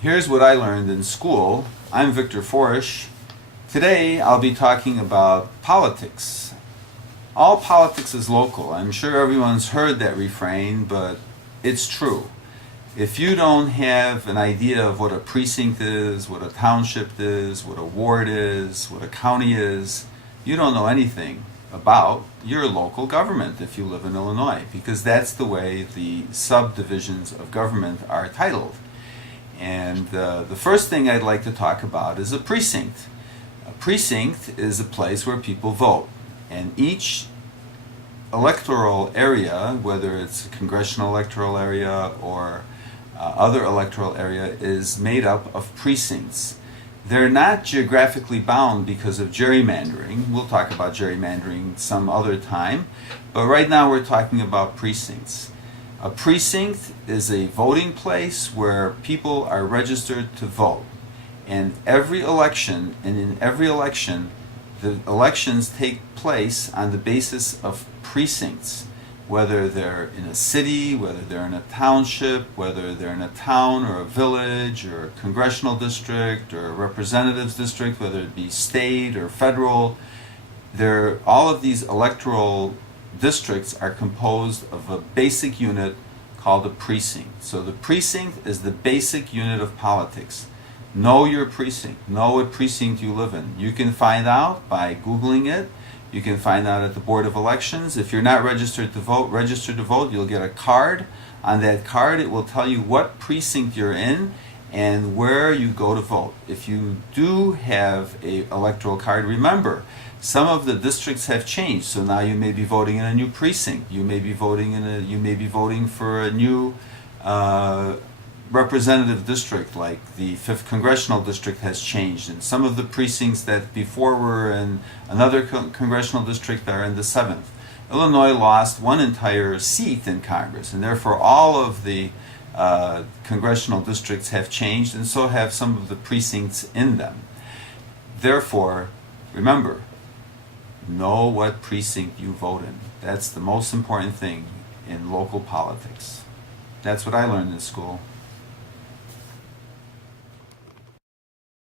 Here's what I learned in school. I'm Victor Forys. Today I'll be talking about politics. All politics is local. I'm sure everyone's heard that refrain, but it's true. If you don't have an idea of what a precinct is, what a township is, what a ward is, what a county is, you don't know anything about your local government if you live in Illinois, because that's the way the subdivisions of government are titled. And the first thing I'd like to talk about is a precinct. A precinct is a place where people vote. And each electoral area, whether it's a congressional electoral area or other electoral area, is made up of precincts. They're not geographically bound because of gerrymandering. We'll talk about gerrymandering some other time. But right now we're talking about precincts. A precinct is a voting place where people are registered to vote. And in every election, the elections take place on the basis of precincts. Whether they're in a city, whether they're in a township, whether they're in a town or a village or a congressional district or a representatives district, whether it be state or federal, all of these electoral districts are composed of a basic unit called a precinct. So the precinct is the basic unit of politics. Know your precinct. Know what precinct you live in. You can find out by Googling it. You can find out at the Board of Elections. If you're not registered to vote, you'll get a card. On that card, it will tell you what precinct you're in and where you go to vote. If you do have an electoral card, remember, some of the districts have changed. So now you may be voting in a new precinct. You may be voting for a new representative district, like the 5th Congressional District has changed, and some of the precincts that before were in another congressional district are in the 7th. Illinois lost one entire seat in Congress, and therefore all of the congressional districts have changed, and so have some of the precincts in them. Therefore, remember, know what precinct you vote in. That's the most important thing in local politics. That's what I learned in school.